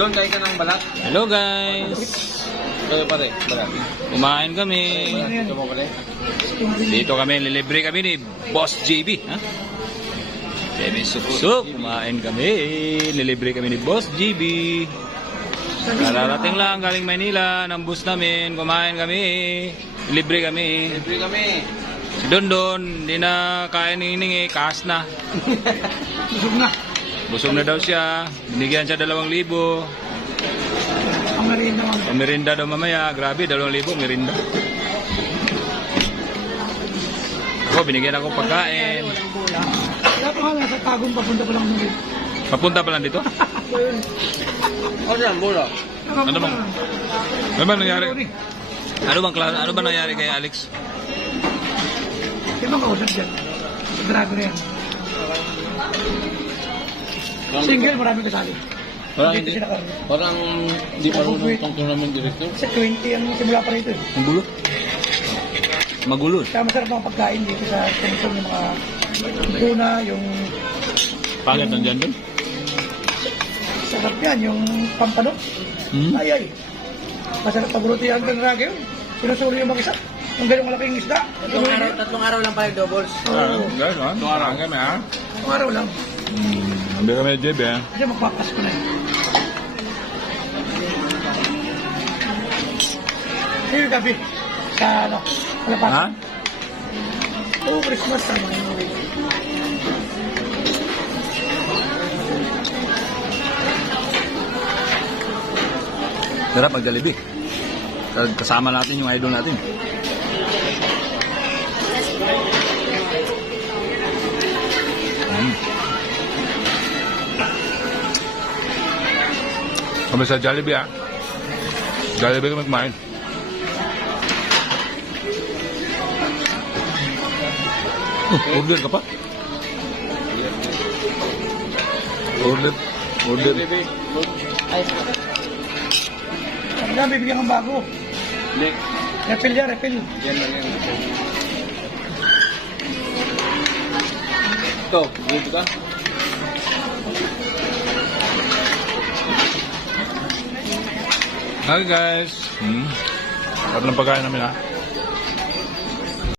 Doon, kain ka ng balat. Hello guys! Ito pare, balat. Kumain kami. Ito mo pare. Dito kami, lilibre kami ni Boss JB. Ha? JB Sup. Kumain kami. Lilibre kami ni Boss JB. Kararating lang galing Maynila ng bus namin. Kumain kami. Libre kami. Libre kami. Si Dondon, hindi na kaya ni kaas na. Busog na. Busog na daw siya. Binigyan siya 2,000. Ang merienda naman. Merinda daw mamaya. Grabe, 2,000 merinda. Ako, binigyan ako pagkain. Kaya pa nga sa Tagum, papunta pa lang nung Papunta pa lang dito? Ano yan, bola? Ano bang? Ano bang nangyari? Ano ba nangyari kay Alex? Di ba kausap dyan? Sa Drago na yan. Single, maraming kasali. Parang Dito hindi, siya nakaroon. parang hindi pa rin itong tournament director. Sa 20 ang simula pa rito eh. Magulo. Magulo. Kaya masarap mga pagkain dito sa tungkol ng mga tuna, yung Pangit nandyan doon? sarap yan, yung pampano. Hmm? Ay. Masarap pagrutihan ng Drago yun. Sinusuli yung mag-isa. Ang ganyung malaking isda. Tatlong araw lang pala yung doubles. Guys, ha? Tumarang kami, ha? Ang araw lang. Hindi kami JB, ha? Kasi magpapasko na yun. Yung gabi. Sa ano? Ha? Kalapatan. Oo, Christmas. Ano yun? Sarap mag-Jollibee. Kasama natin yung idol natin. Kami sa Jollibee, ha? Jollibee kami kumain. Order ka pa? Order. Ay, Ang dami, bibigyan kang bago. Nick. Refill yan, refill. Yan lang yan. Ito, dito ka. Hi guys. Sarap ng pagkain namin, ha?